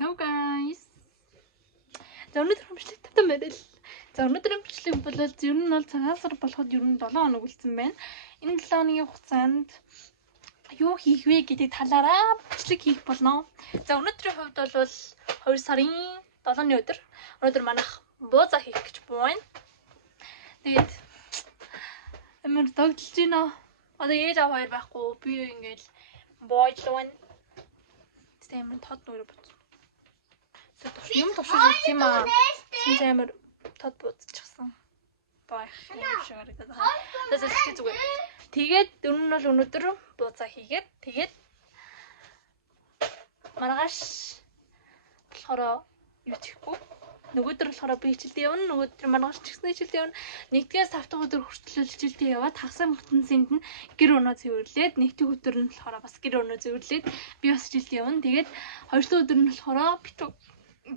Hello guys. За өнөөдөр хэмжлэг тавтан байрал. За өнөөдөр хэмжлэг бол ер нь бол цагаан сар болоход ер нь 7 хоног үлдсэн байна. Энэ 7 хоногийн хугацаанд юу хийх вэ гэдэг талаараа бичлэг хийх болно. За өнөөдрийн хувьд бол 2 сарын 7-ны өдөр. Өнөөдөр манайх бууза хийх гэж байна. Тэгээд амар догдолж байна. Одоо ээж аваа хоёр байхгүй. Би ингээл боож байна. Тэгээд амар тод нүрэ бод. Юм тушиж юм аа. Амар тод бодчихсан. Байх юм шиг харагдаад байна. Тэгээд зүгээр. Тэгээд дөрөв нь бол өнөөдөр бууза хийгээд тэгээд маргааш болохоор юу чихгүй. Нөгөөдөр болохоор би хичээлдээ явна. Нөгөөдөр маргааш ч гэсэн хичээлдээ явна. Нэгдгээс 5 дахь өдөр хүртэл хичээлдээ яваад хагас бүтэнсэнд нь гэр өнөө цэвэрлээд нэгдүгээр өдөр нь болохоор бас гэр өнөө цэвэрлээд би бас хичээлдээ явна. Тэгээд хоёр дахь өдөр нь болохоор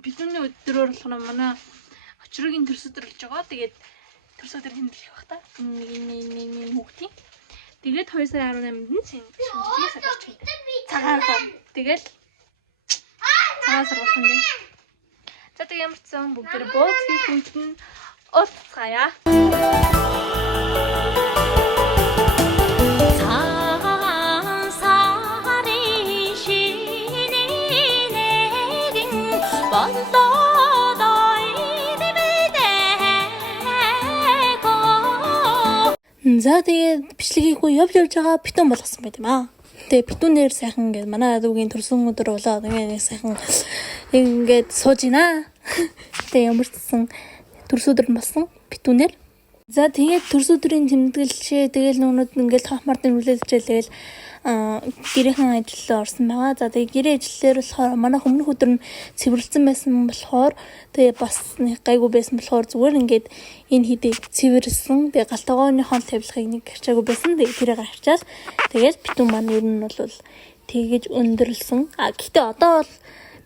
битүүний өдрөөр болохоор манай очроогийн төрс өдөр болж байгаа. Тэгээд төрс өдөр хэмжлэх бах та. Нэг хүүхдийн. Тэгээд 2 сарын 18-нд нь шинжилгээ сарч байна. Цагаан сар. Тэгээд цагаан сар болох юм байна. За тэгээд ямар ч сан бүгд бууз хийх үед нь уулзцаая. Цагаан сарын шинийн нэгэн болоод ойдмэдэко. За тэгээд бичлэгийг явж байгаа битүүн болгосон байт юм аа. Тэгээ битүүнээр сайхан ингээд манай адуугийн төрсөн өдөр болоод ингээд сайхан ингээд сууж гинэ. Тэгээ ямар ч гэсэн төрс өдөр нь болсон битүүнээр. За тэгээд төрс өдрийн тэмдэглэлшээ тэгэл нүнүүд ингээд тоохмард нүүлэлжээ тэгэл гэрээхэн ажиллаа орсон байгаа. За тэгээ гэрээ ажиллаар болохоор манай өмнөх өдөр нь цэвэрлсэн байсан болохоор тэгээ бас гайгүй байсан болохоор зүгээр ингээд энэ хідийг цэвэрлсэн. Тэгээ галтгооныхон тавилахыг нэг харчаагүй байсан. Тэгээ тэрийг харчаал тэгээд битүүн маань ер нь бол тэгэж өндөрлсөн. Гэхдээ одоо бол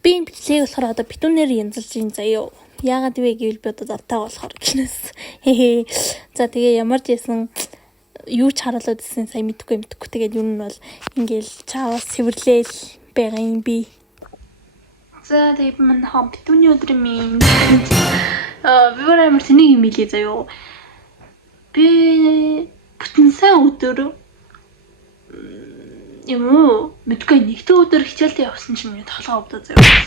би бичлэгийг болохоор одоо битүүнээр янзалж ин заяа. Яагаад вэ гэвэл би одоо завтаа болохоор гинэс. За тэгээ ямар ч ясан юу ч харуулад ирсэн сая мэдхгүй. Тэгээд юу нь бол ингээл чаавас цэвэрлээл байгаа юм би. За тэгээд манай битүүний өдөр минь би амар тэнийг юм билээ заяа. Би бүтэн сайн өдөр юм уу? Мэдгүй нэгдүгээр өдөр хичээлдээ явсан чинь миний толгой өвдөө заяа.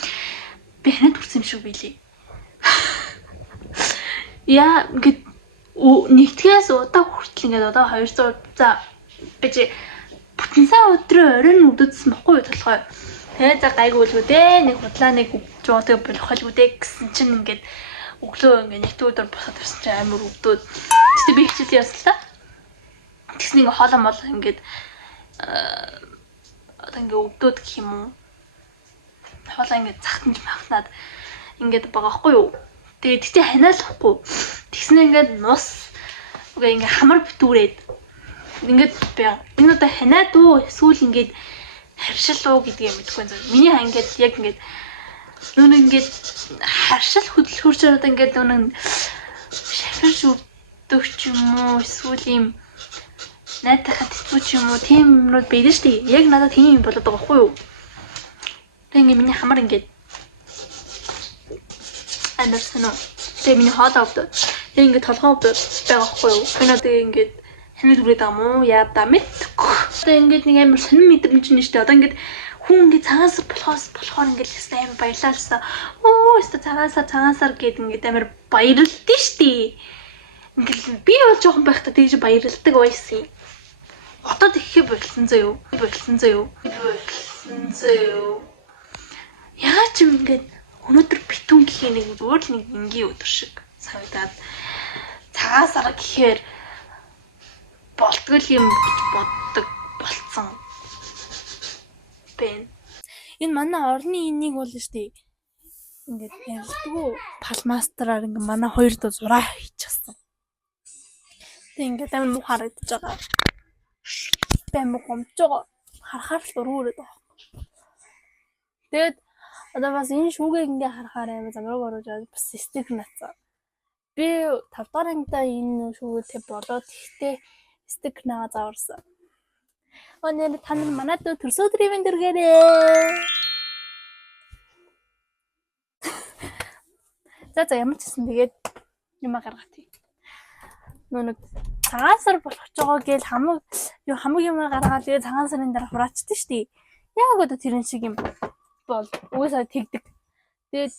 Би ханаад хүрсэн юм шиг билээ. Яа ингээд нэгдгээс удаа хүртэл ингээд одоо 200 за бич бүтэн сайн өдрөө оройн өвдөдсөн баггүй толгой. Тэгээ за гайгүй л үү дээ. Нэг худлаа нэг жуудаг болох л үү дээ гэсэн чинь ингээд өглөө ингээд нэгдүгээр өдөр босоод ирсэн чинь амар өвдөөд. Тэгтээ би хичээл явсан л та. Тэгсэн ингээд хоолоо мол ингээд одоо ингээд өвдөөд гэх юм уу. Хоолоо ингээд захтанж махнаад ингээд байгаа хгүй юу. Тэгээд тэгтээ ханаалахгүй. Тэгснэ ингээд нус үгүй ингээд хамар битүүрээд ингээд би энэ одоо ханаад уу эсвэл ингээд харшил уу гэдгийг мэдэхгүй байна. Миний ингээд яг ингээд нүн ингээд харшил хөдөлгөөрч одоо ингээд нүн шахирч өвдөгч юм уу эсвэл юм найдахад хэцүү ч юм уу тийм юмнууд байдаг шүү дээ. Яг надад тийм юм болоод байгаа хгүй юу. Тэг ингээд миний хамар ингээд амарсан уу. Тэгээ миний хоолоо өвдөө. Тэг ингээд толгой өвдөө байгаа хгүй юу. Би надад ингээд ханаад үрээд байгаа мó яа да мэдгүй. Одоо ингээд нэг амар сонир мэдрэмж нь штэ. Одоо ингээд хүн ингээд цагаан сар болохоор ингээд л амар баярлалсан. Оо өстө цагаан сар гэд ингээд амар баярлалтай штэ. Ингээд би бол жоохон байхдаа тэгж баярлалдаг байсан. Одоо тэгэхээ болсон заяа. Яа ч юм ингээд өнөөдөр битүүн гэхээ нэг зүгээр л нэг энгийн өдөр шиг санагдаад цагаан сар гэхээр болтгол юм гэж боддог болцсон. Бэн. Энэ манай орны энийг бол штий ингээд ярилдгүү палмастраар ингээд манай хоёр доо зураа хийчихсэн. Тэг ингээд амар муу харагдаж байгаа. Бэмэг гомж байгаа. Харахаар л өрөөрөөд байгаа. Тэгээд одоо бас энэ шүүгээ ингээ харахаар амар замраг оруулж аваад бас стик нацаа. Би 5 дахь ангидаа энэ шүүгээ болоод ихтэй стик наа зааварсан. Өнөөдөр та нар манайд төрсөн өдрийн мэнд хүргээрэй. За ямар ч гэсэн тэгээд юм гаргатъя. Нэг цагаан сар болох ч байгаа гээл хамаг юм гаргаад тэгээд цагаан сарын дараа хураачдээ штий. Яг одоо тэрэн шиг юм бол уусаа тэгдэг. Тэгээд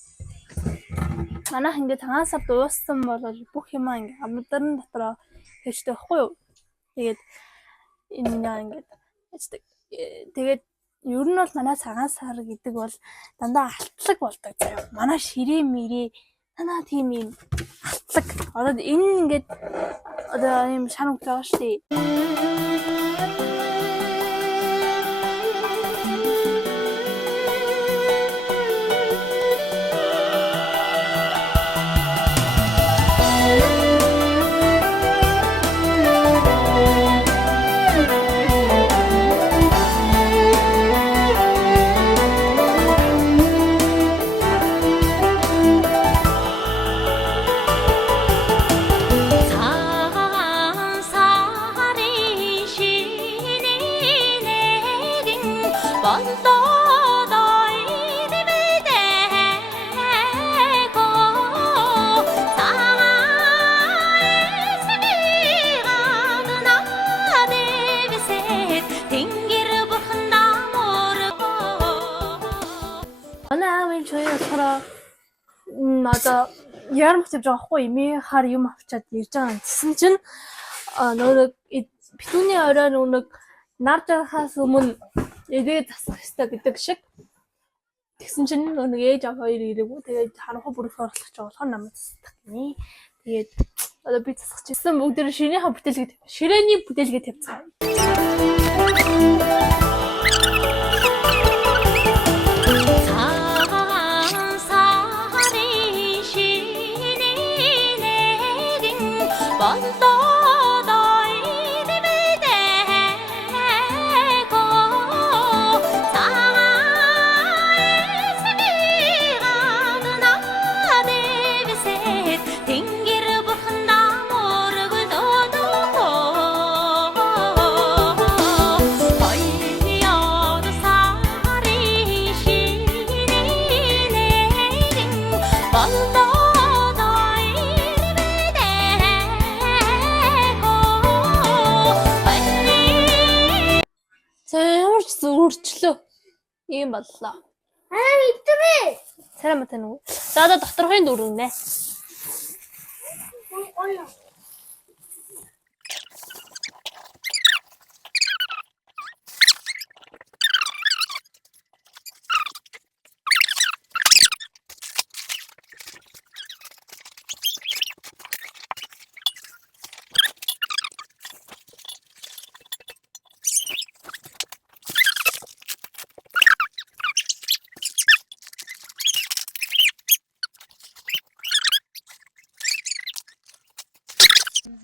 манайх ингээд цагаан сар дууссан бол бүх юм ингээд амдрын дотроо хэвчтэй байхгүй юу? Тэгээд энэ ингээд хэвчтэй. Тэгээд ер нь бол манай цагаан сар гэдэг бол дандаа алтлаг болдог заяа. Манай ширээ мэрээ танаа тийм юм алтлаг. Одоо энэ ингээд одоо юм шарам гэж байгаа штий. Одоо ярмах тавьж байгаа хгүй эмээ хар юм авчаад ирж байгаа гэсэн чинь нөгөө битүүний орой нэг нар жарахаас өмнө эдээ засах хэрэгтэй гэдэг шиг тэгсэн чинь нэг ээж аваа хоёр ирээгүй тэгээд харанхуй бүрэх орлох гэж болохоор намайг засдаг гинэ. Тэгээд одоо би засах чийсэн бүгд ширээний бүтээлгээ тавьцгаа. Өөрчлөө. Ийм боллоо. Идэвэ. Царай мата нүг. За одоо докторхын дөрөвнэ.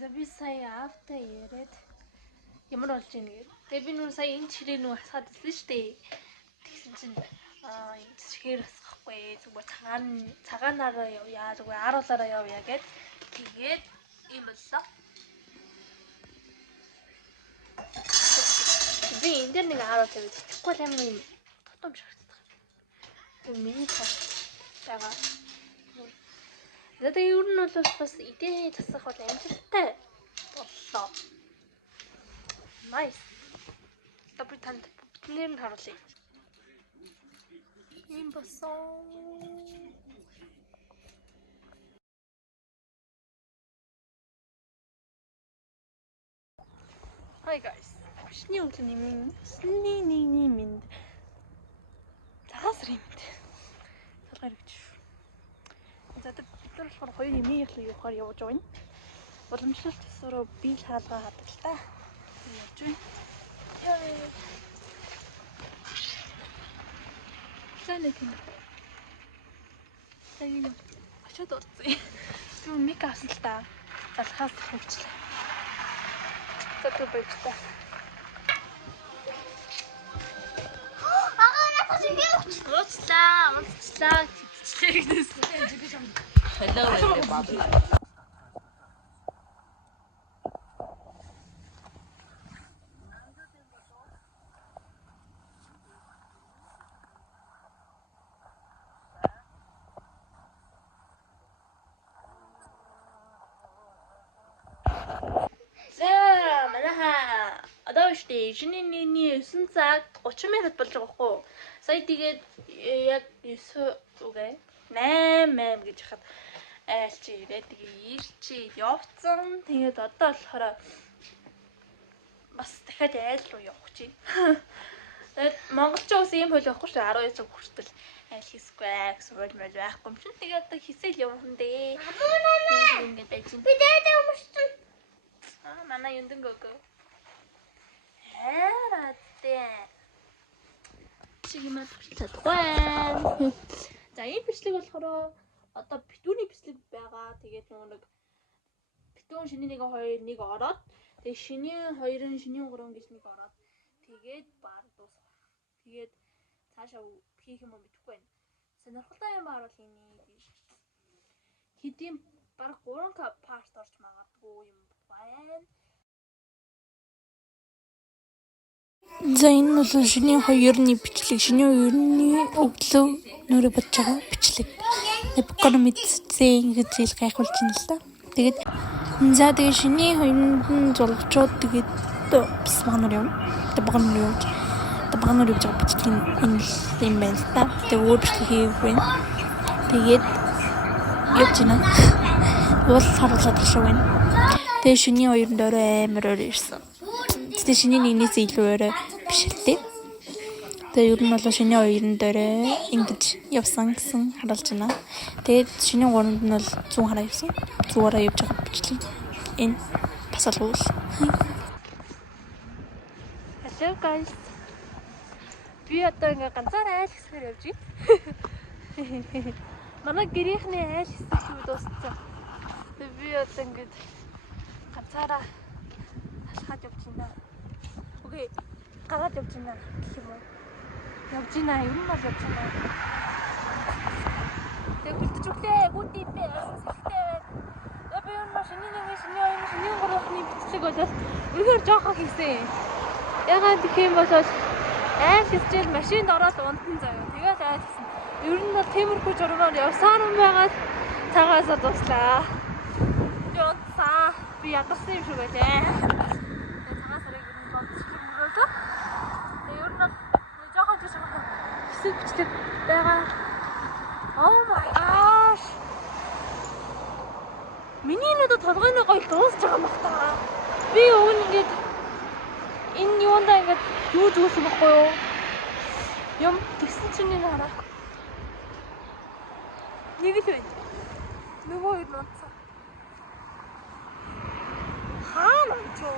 Би сая автаа яриад ямар болж ийн гэдэг. Тэгээ би нүүр сая энэ чирээ нүү хасгаад ирсэн шүү дээ. Тэгсэн чинь энэ чихээр хасахгүй зүгээр цагаанаараа явъя зүгээр аруулаараа явъя гэд тэгээд ийм боллоо. Би энэ дээр нэг аруул тавьж тэгэхгүй л юм тутам шахагддаг. Тэр миний тал байгаа. Тэгээд ер нь бол бас идээ засах бол амжилттай боллоо. Nice. Добре танд бүтнээр нь харуулъя. Ийм болсон. Hi guys. Шний өглөөний минь. Цагаан минь. Салгаар гэж. За бид нар болохоор хоёр имэйл явахаар явж байгаа юм. Боломжтой төсөөрөө би хаалгаа хаддаг л та. Явж байна. Яа. Санаа тийм. Тагин очоод орсон. Түр мик авсан л та. Залхаас хөвчлээ. За түр байвта. Уучлаа. Hello. өглөө штэ. Шинийн 9 цаг 30 минут болж байгаа хгүй. Сая тэгээд яг 9 үгүй 8 гэж хахад айлчи ирээ. Тэгээ ирчээ явцсан. Тэгээд одоо болохоор бас дахиад айл руу явах чи. Тэгээд монголчууд ус ийм хөл явахгүй шүү 12 цаг хүртэл айл хийсгүй гэсэн хөл мэл байхгүй юм чинь. Тэгээд одоо хийсэл явах нь дээ. Ингээд байж чинь. Би дээд өмөрсөн. Манай юндэн гого. Хараатай. Чигмэл чадахгүй. За энэ бичлэг болохоор одоо битүүний бичлэг байгаа. Тэгээд нэг битүүн шинийн 1 2 1 ороод тэгээд шинийн 2 шинийн 3 гэж нэг ороод тэгээд баг дуусах. Тэгээд цаашаа хийх юм мэдэхгүй байна. Сонирхолтой юм харуул хийнэ гэж. Хэдийн баг 3 парт орж магадгүй юм байна. За энэ бол шинийн 2-ны бичлэг, шинийн 2-ны өглөө нөрөө бодож байгаа бичлэг. Эпикономидсэн гэж зээл гайхуулж байна л да. Тэгээд тэгээ шинийн 2-нд зурагчууд тэгээд бас багнаар явна. Багнаар явж байгаа бичлэг энэ юм байна л да. Тэгээд өөр бичлэг хийгээгүй. Тэгээд явж байна. Уул харуулаад ташаа байна. Тэгээд шинийн 2-нд орой амар өөр ирсэн. Тэгээд шинийн 1-ээс илүү өөрөө биш л дээ. Тэгээд ер нь бол шинийн 2-нд орой ингэж явсан гэсэн харуулж байна. Тэгээд шинийн 3-нд нь бол 100 хараа явсан. 100 хараа явж байгаа бичлэг. Энэ бас л уул. Hello guys. Би одоо ингээ ганцаараа айл хэсгээр явж байна. Манай гэрийнхний айл хэсэг дууссан. Тэгээд би одоо ингээд ганцаараа алхаад явж байна. Окей. Гараад явж байна гэх юм уу? Явж байна. Ер нь бол явж байна. Тэгээд үлдэж өглөө гүти бэ. Яг би энэ шинийн 1 шинийн 3-ны бичлэг болоод үнэхээр жоохон хийсэн. Ягаад гэх юм бол айл хэсчээл машинд ороод унтан заяа. Тэгээд айл хийсэн. Ер нь бол тиймэрхүү журмаар явсаар юм байгаад цагаас дуслаа. Би унтсан. Би ядарсан юм шиг байлаа. Тэгээд цагаас арыг ер нь бодчихлоо мөрөөдөө. Тэгээд ер нь бол жоохон хэсэг бичлэг байгаа. Oh my gosh. Миний надад толгойн гоё дуусч байгаа юм байна. Би өгн ингээд энэ юундаа ингээд юу зүгсэн баггүй юу? Юм тэгсэн чинь энэ хараа. Нэг л байна. Нөгөө хоёр нуцсан. Хаа нуцсан?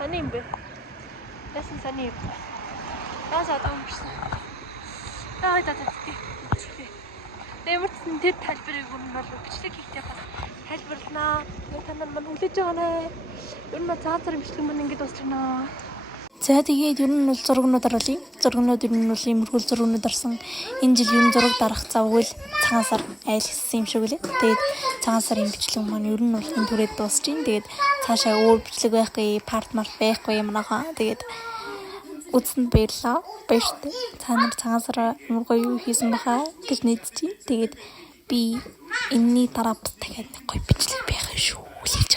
Таны юм бэ? Яасан таны юм? Яасан адам биш. Дэмэрсэн тэр тайлбарыг өмнө бол бичлэг хийхдээ бас тайлбарланаа. Та нар мань хүлээж байгаа нэ. Ер нь цаазар бичлэг мань ингэж дуусчихна. За тэгээд ер нь бол зургнууд оруулъя. Зургнууд ер нь бол иймэрхүү зургнууд орсон. Энэ жил ер нь зураг дарах завгүй л цагаан сар айл хийсэн юм шиг үлээ. Тэгээд цагаан сарын бичлэг маань ер нь бол энэ түрээд дуусчихин. Тэгээд цаашаа өөр бичлэг байхгүй, парт март байхгүй юм нахаа. Тэгээд үзсэнд баярлаа. Баяртай. Та нар цагаан сар ямар гоё юу хийсэн баха гэж нийцчихье. Тэгээд би энэний дараа бас дахиад гоё бичлэг байх шүү. Үлээж